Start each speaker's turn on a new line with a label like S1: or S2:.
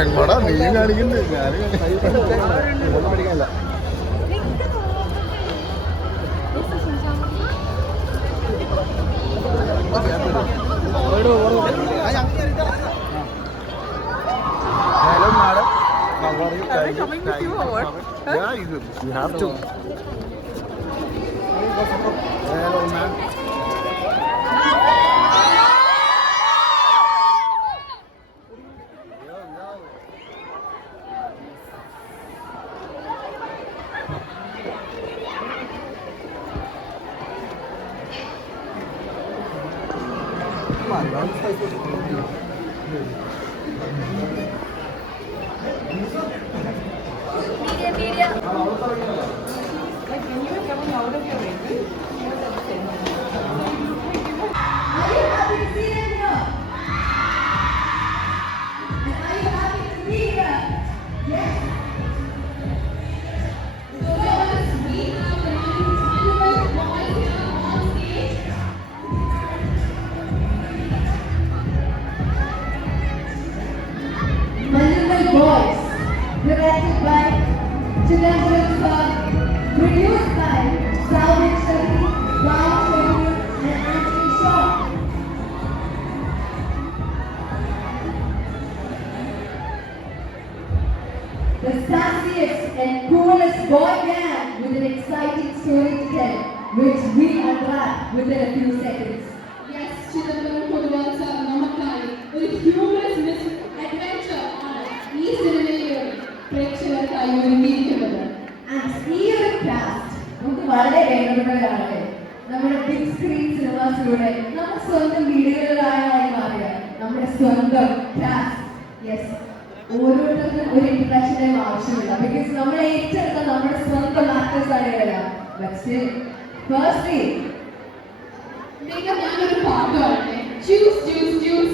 S1: എങ്ങോടാ നീ കാണിക്കുന്നു ഞാൻ പഠിക്കാനില്ല Yeah, you, you have to. Hello,
S2: area.
S3: Like when you were coming out of your vehicle,
S4: the sassiest and coolest boy band with an exciting story to tell, which we are glad within a few seconds.
S5: Yes, Chidambaram Koduvantha Mahakkali with humorous adventure on Eastern Railway. Prekshara Kayuri
S4: വളരെ വേണ്ടപ്പെട്ടവരാണ് നമ്മുടെ big screen സിനിമാസിലൂടെ നമ്മുടെ സ്വന്തം വീടുകളിലായി മാറിയ? നമ്മുടെ സ്വന്തം yes ഓരോരുത്തർക്കും ഒരു time ആവശ്യമില്ല. ബിക്കോസ് നമ്മൾ ഏറ്റെടുത്ത നമ്മുടെ സ്വന്തം ആക്ടേഴ്സ് ആണ് ഇവരെല്ലാം ഫേഴ്സ്ലി
S5: വേഗം ഞാനൊരു പാട്ട് പാടട്ടെ. Juice juice juice